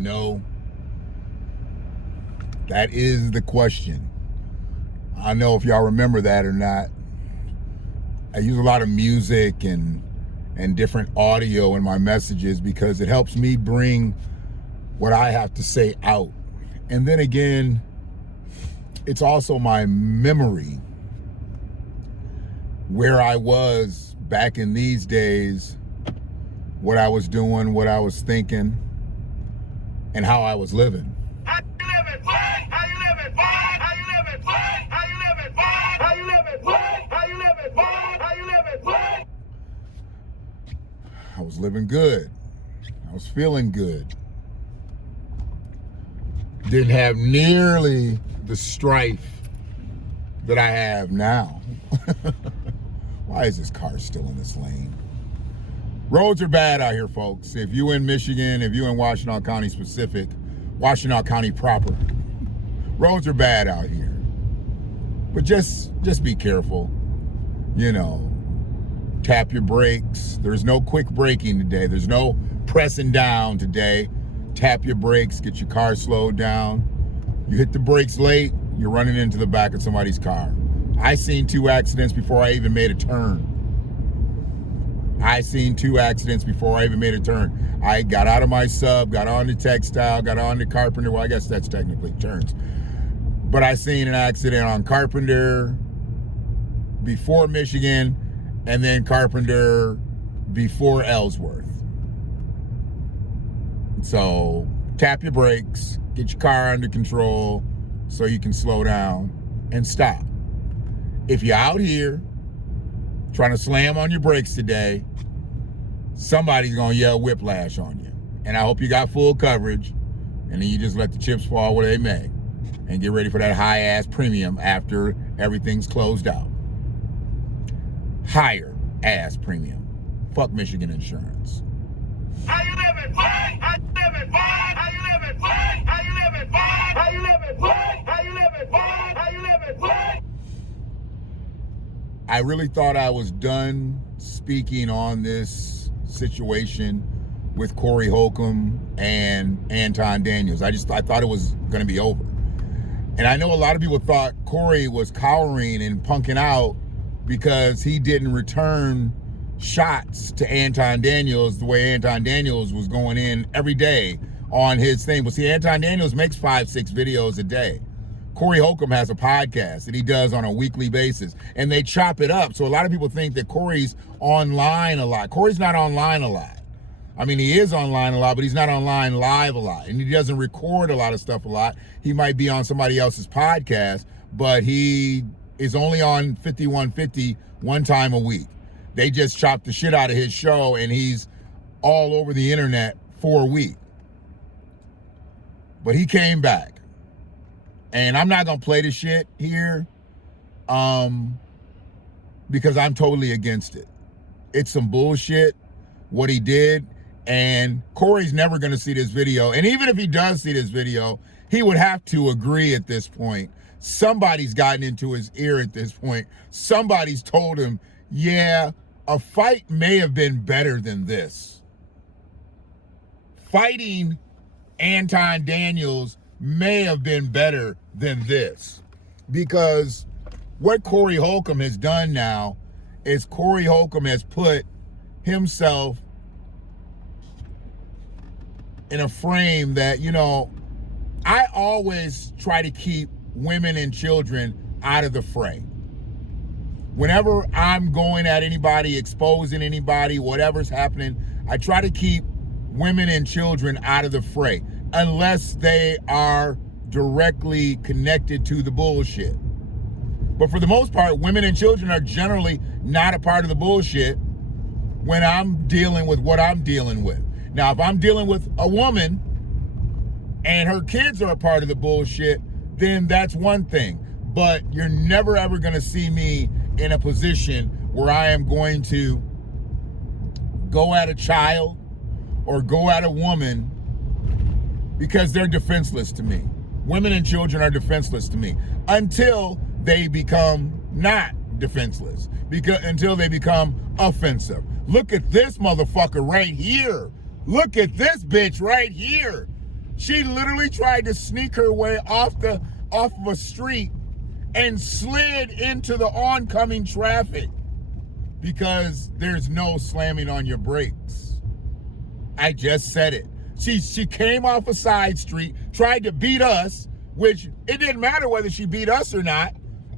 You know, that is the question. I don't know if y'all remember that or not. I use a lot of music and different audio in my messages because it helps me bring what I have to say out. And then again, it's also my memory where I was back in these days, what I was doing, what I was thinking, and how I was living. How you living? What? How you living? What? How you living? What? How you living? What? How you living? What? How you living? What? How you living? What? I was living good. I was feeling good. Didn't have nearly the strife that I have now. Why is this car still in this lane? Roads are bad out here, folks. If you in Michigan, if you in Washtenaw County specific, Washtenaw County proper, roads are bad out here. But just be careful. You know, tap your brakes. There's no quick braking today. There's no pressing down today. Tap your brakes, get your car slowed down. You hit the brakes late, you're running into the back of somebody's car. I seen 2 accidents before I even made a turn. I got out of my sub, got on the textile, got on the Carpenter. Well, I guess that's technically turns. But I seen an accident on Carpenter before Michigan, and then Carpenter before Ellsworth. So tap your brakes, get your car under control so you can slow down and stop. If you're out here trying to slam on your brakes today, somebody's gonna yell whiplash on you. And I hope you got full coverage, and then you just let the chips fall where they may and get ready for that high ass premium after everything's closed out. Higher ass premium. Fuck Michigan insurance. How you living? What? How you living? What? How you living? What? How you living? What? How you living? What? How you living? What? How you living? What? I really thought I was done speaking on this situation with Corey Hulcom and Anton Daniels. I thought it was going to be over. And I know a lot of people thought Corey was cowering and punking out because he didn't return shots to Anton Daniels the way Anton Daniels was going in every day on his thing. But see, Anton Daniels makes 5-6 videos a day. Corey Hulcom has a podcast that he does on a weekly basis, and they chop it up. So a lot of people think that Corey's online a lot. Corey's not online a lot. I mean, he is online a lot, but he's not online live a lot. And he doesn't record a lot of stuff a lot. He might be on somebody else's podcast, but he is only on 5150 one time a week. They just chopped the shit out of his show, and he's all over the internet for a week. But he came back. And I'm not going to play the shit here because I'm totally against it. It's some bullshit, what he did. And Corey's never going to see this video. And even if he does see this video, he would have to agree at this point. Somebody's gotten into his ear at this point. Somebody's told him, yeah, a fight may have been better than this. Fighting Anton Daniels may have been better than this, because what Corey Hulcom has done now is Corey Hulcom has put himself in a frame that, you know, I always try to keep women and children out of the fray. Whenever I'm going at anybody, exposing anybody, whatever's happening, I try to keep women and children out of the fray, unless they are directly connected to the bullshit. But for the most part, women and children are generally not a part of the bullshit when I'm dealing with what I'm dealing with. Now, if I'm dealing with a woman and her kids are a part of the bullshit, then that's one thing. But you're never ever going to see me in a position where I am going to go at a child or go at a woman, because they're defenseless to me. Women and children are defenseless to me until they become not defenseless, until they become offensive. Look at this motherfucker right here. Look at this bitch right here. She literally tried to sneak her way off of a street and slid into the oncoming traffic because there's no slamming on your brakes. I just said it. She came off a side street, tried to beat us, which it didn't matter whether she beat us or not.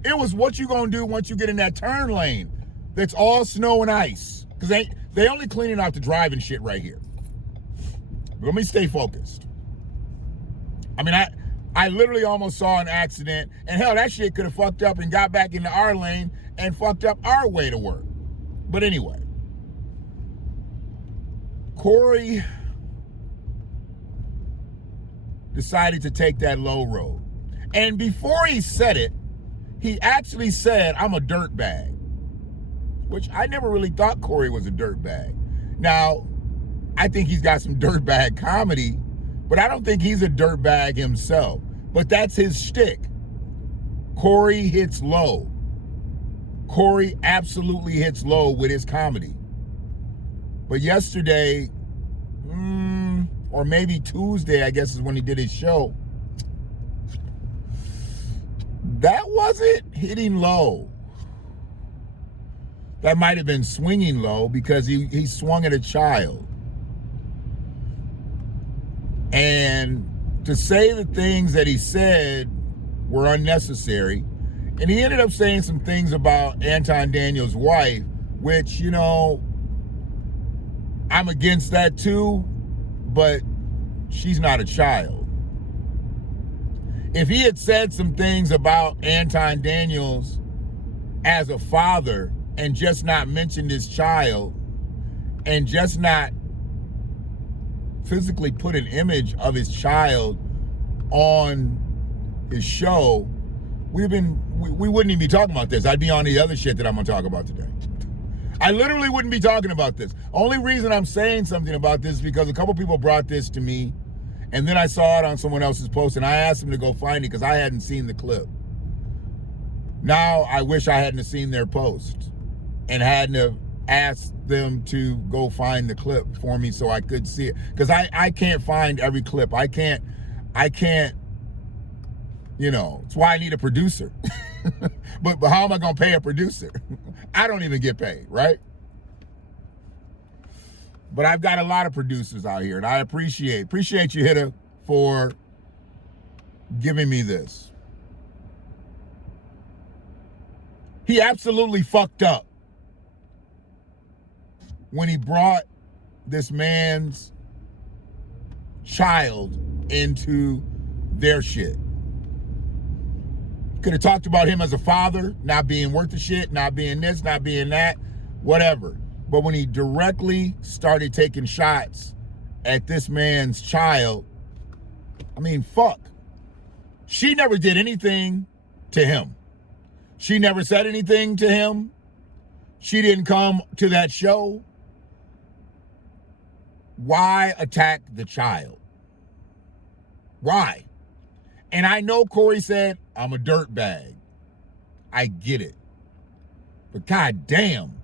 It was what you gonna do once you get in that turn lane that's all snow and ice. Because they only cleaning out the driving shit right here. Let me stay focused. I mean, I literally almost saw an accident, and hell, that shit could have fucked up and got back into our lane and fucked up our way to work. But anyway, Corey decided to take that low road. And before he said it, he actually said, I'm a dirtbag, which I never really thought Corey was a dirtbag. Now, I think he's got some dirtbag comedy, but I don't think he's a dirtbag himself. But that's his shtick. Corey hits low. Corey absolutely hits low with his comedy. But yesterday, or maybe Tuesday, I guess is when he did his show, that wasn't hitting low. That might have been swinging low because he swung at a child. And to say the things that he said were unnecessary, and he ended up saying some things about Anton Daniels' wife, which, you know, I'm against that too, but she's not a child. If he had said some things about Anton Daniels as a father and just not mentioned his child and just not physically put an image of his child on his show, we wouldn't even be talking about this. I'd be on the other shit that I'm gonna talk about today. I literally wouldn't be talking about this. Only reason I'm saying something about this is because a couple people brought this to me, and then I saw it on someone else's post, and I asked them to go find it because I hadn't seen the clip. Now I wish I hadn't seen their post and hadn't have asked them to go find the clip for me so I could see it. Because I can't find every clip. I can't, you know, it's why I need a producer. But how am I gonna pay a producer? I don't even get paid, right? But I've got a lot of producers out here, and I appreciate you, Hitta, for giving me this. He absolutely fucked up when he brought this man's child into their shit. Could have talked about him as a father, not being worth the shit, not being this, not being that, whatever. But when he directly started taking shots at this man's child, I mean, fuck. She never did anything to him. She never said anything to him. She didn't come to that show. Why attack the child? Why? And I know Corey said, I'm a dirtbag. I get it. But goddamn,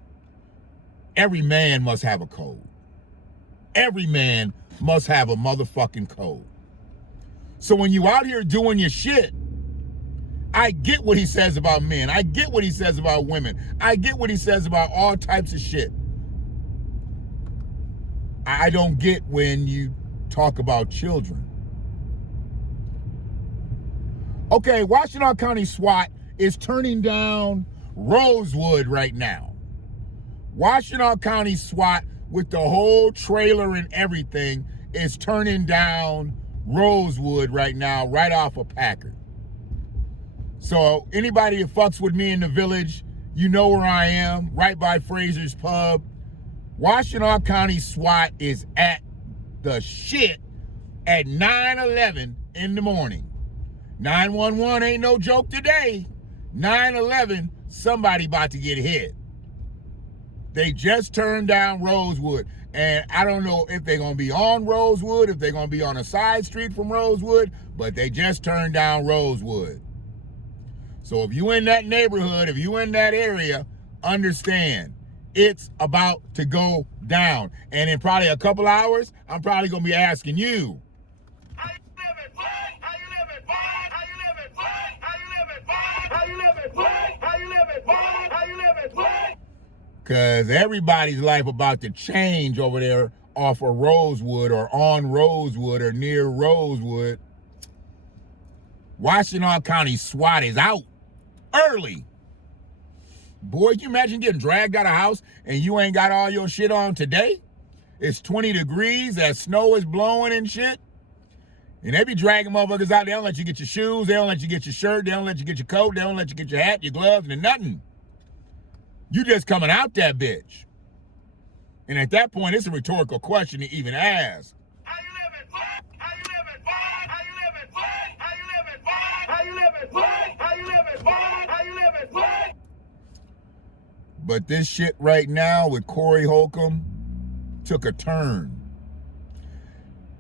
every man must have a code. Every man must have a motherfucking code. So when you out here doing your shit, I get what he says about men. I get what he says about women. I get what he says about all types of shit. I don't get when you talk about children. Okay, Washtenaw County SWAT is turning down Rosewood right now. Washtenaw County SWAT, with the whole trailer and everything, is turning down Rosewood right now, right off of Packard. So anybody that fucks with me in the village, you know where I am, right by Fraser's Pub. Washtenaw County SWAT is at the shit at 9:11 in the morning. 911 ain't no joke today. 9/11, somebody about to get hit. They just turned down Rosewood. And I don't know if they're going to be on Rosewood, if they're going to be on a side street from Rosewood, but they just turned down Rosewood. So if you in that neighborhood, if you in that area, understand, it's about to go down. And in probably a couple hours, I'm probably going to be asking you, Because everybody's life about to change over there off of Rosewood or on Rosewood or near Rosewood. Washtenaw County SWAT is out early. Boy, can you imagine getting dragged out of house and you ain't got all your shit on today? It's 20 degrees, that snow is blowing and shit. And they be dragging motherfuckers out. They don't let you get your shoes. They don't let you get your shirt. They don't let you get your coat. They don't let you get your hat, your gloves, and nothing. You just coming out that bitch. And at that point, it's a rhetorical question to even ask. How you living? What? How you living? What? How you living? What? How you living? What? How you living? What? How you living? What? How you living? What? But this shit right now with Corey Hulcom took a turn.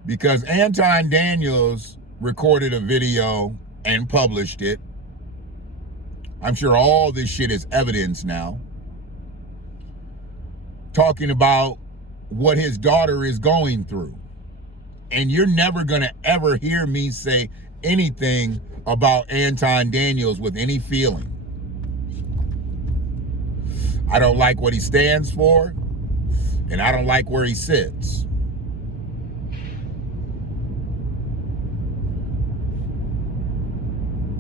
Because Anton Daniels recorded a video and published it. I'm sure all this shit is evidence now. Talking about what his daughter is going through. And you're never gonna ever hear me say anything about Anton Daniels with any feeling. I don't like what he stands for, and I don't like where he sits.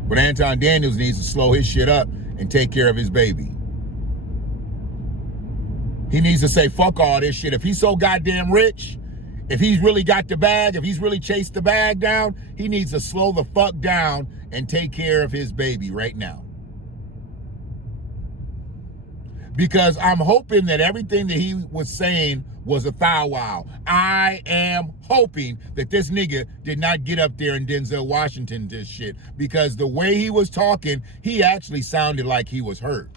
But Anton Daniels needs to slow his shit up and take care of his baby. He needs to say, fuck all this shit. If he's so goddamn rich, if he's really got the bag, if he's really chased the bag down, he needs to slow the fuck down and take care of his baby right now. Because I'm hoping that everything that he was saying was a thou wow. I am hoping that this nigga did not get up there in Denzel Washington this shit. Because the way he was talking, he actually sounded like he was hurt.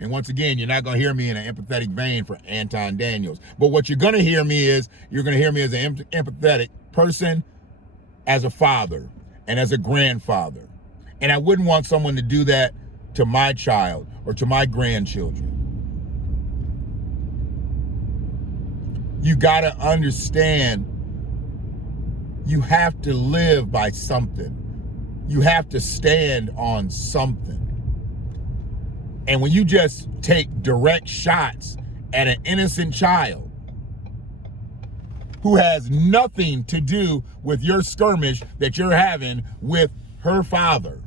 And once again, you're not going to hear me in an empathetic vein for Anton Daniels. But what you're going to hear me is, you're going to hear me as an empathetic person, as a father, and as a grandfather. And I wouldn't want someone to do that to my child or to my grandchildren. You got to understand, you have to live by something. You have to stand on something. And when you just take direct shots at an innocent child who has nothing to do with your skirmish that you're having with her father.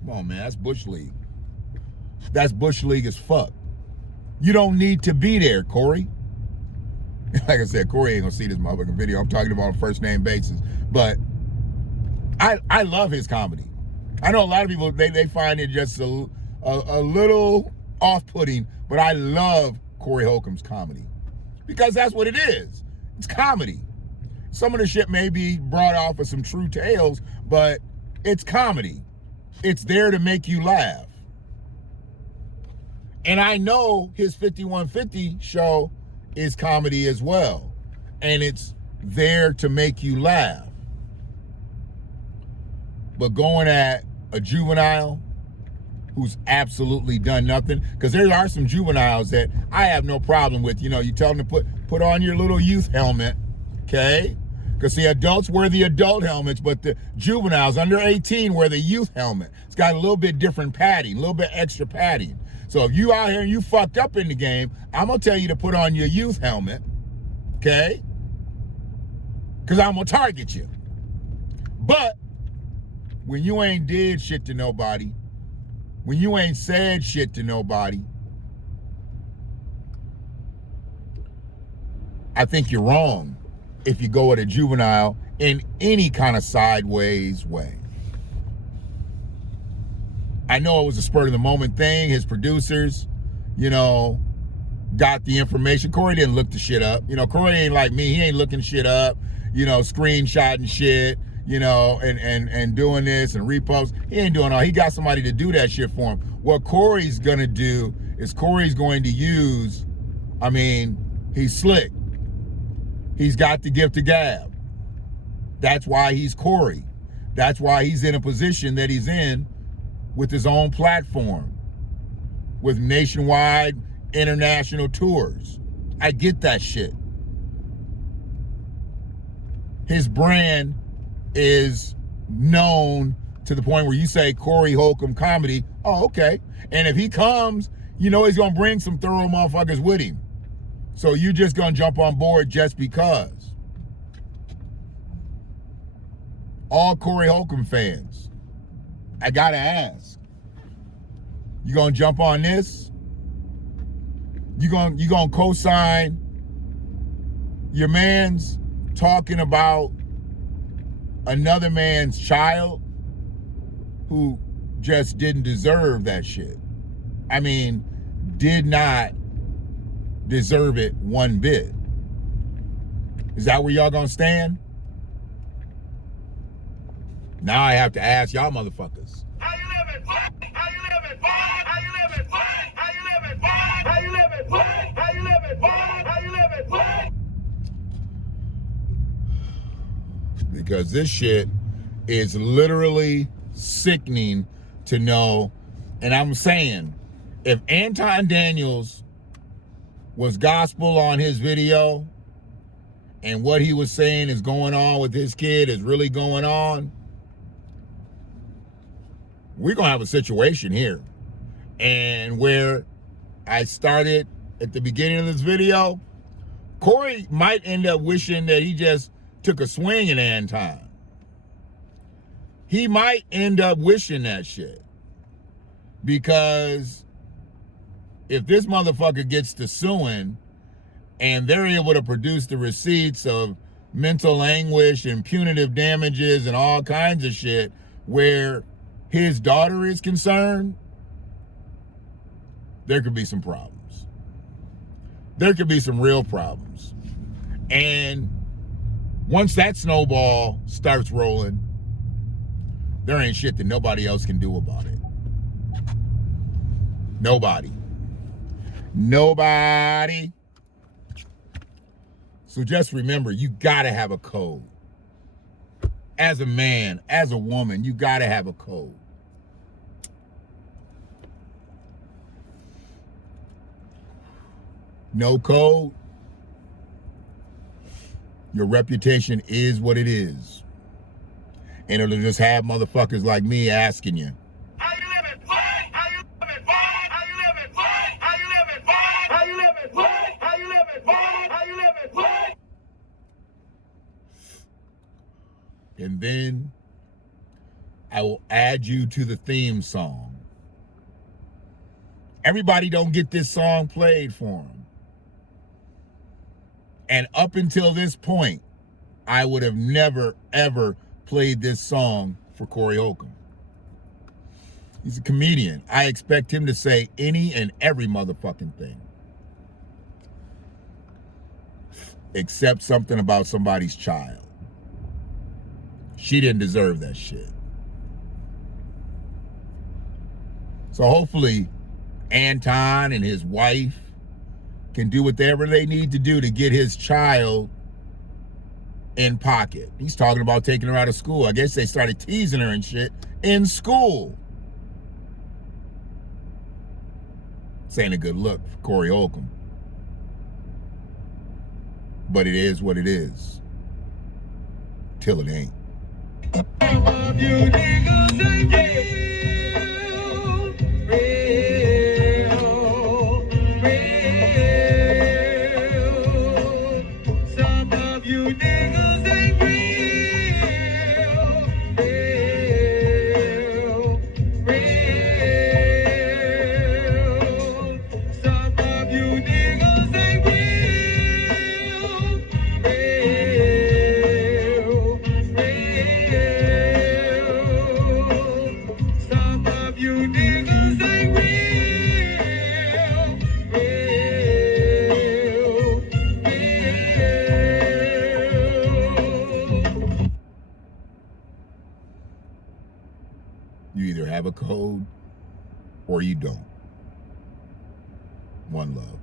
Come on, man, that's Bush League. That's Bush League as fuck. You don't need to be there, Corey. Like I said, Corey ain't gonna see this motherfucking video. I'm talking about on a first name basis. But I love his comedy. I know a lot of people, they find it just a little off-putting, but I love Corey Hulcom's comedy. Because that's what it is. It's comedy. Some of the shit may be brought off of some true tales, but it's comedy. It's there to make you laugh. And I know his 5150 show is comedy as well. And it's there to make you laugh. But going at a juvenile who's absolutely done nothing, because there are some juveniles that I have no problem with. You know, you tell them to put on your little youth helmet, okay? Because the adults wear the adult helmets, but the juveniles under 18 wear the youth helmet. It's got a little bit different padding, a little bit extra padding. So if you out here and you fucked up in the game, I'm going to tell you to put on your youth helmet, okay? Because I'm going to target you. But when you ain't did shit to nobody, when you ain't said shit to nobody, I think you're wrong if you go at a juvenile in any kind of sideways way. I know it was a spur of the moment thing. His producers, you know, got the information. Corey didn't look the shit up. You know, Corey ain't like me. He ain't looking shit up, you know, screenshotting shit, you know, and doing this and repost. He ain't doing all. He got somebody to do that shit for him. What Corey's gonna do is Corey's going to use, I mean, he's slick. He's got the gift of gab. That's why he's Corey. That's why he's in a position that he's in with his own platform, with nationwide international tours. I get that shit. His brand is known to the point where you say Corey Hulcom comedy, oh, okay. And if he comes, you know he's going to bring some thorough motherfuckers with him. So you just going to jump on board just because. All Corey Hulcom fans, I got to ask, you going to jump on this? You going to co-sign your man's talking about another man's child who just didn't deserve that shit? I mean, did not deserve it one bit. Is that where y'all gonna stand? Now I have to ask y'all motherfuckers. How you living? How you living? How you living? How you living? How you living? How you living? How you living? Because this shit is literally sickening to know. And I'm saying, if Anton Daniels was gospel on his video and what he was saying is going on with his kid is really going on, we're going to have a situation here. And where I started at the beginning of this video, Corey might end up wishing that he just took a swing at Anton. He might end up wishing that shit. Because if this motherfucker gets to suing and they're able to produce the receipts of mental anguish and punitive damages and all kinds of shit where his daughter is concerned, there could be some problems. There could be some real problems. And once that snowball starts rolling, there ain't shit that nobody else can do about it. Nobody. So just remember, you gotta have a code. As a man, as a woman, you gotta have a code. No code, your reputation is what it is. And it'll just have motherfuckers like me asking you, How you living? How you living? How you living? How you living? How you living? How you living? How you living? and then I will add you to the theme song. Everybody don't get this song played for them. And up until this point, I would have never, ever played this song for Corey Hulcom. He's a comedian. I expect him to say any and every motherfucking thing. Except something about somebody's child. She didn't deserve that shit. So hopefully Anton and his wife can do whatever they need to do to get his child in pocket. He's talking about taking her out of school. I guess they started teasing her and shit in school. This ain't a good look for Corey Hulcom. But it is what it is. Till it ain't. You niggas ain't real. Some of you niggas ain't real. Some of you niggas ain't Some of you niggas ain't real. You either have a code or you don't. One love.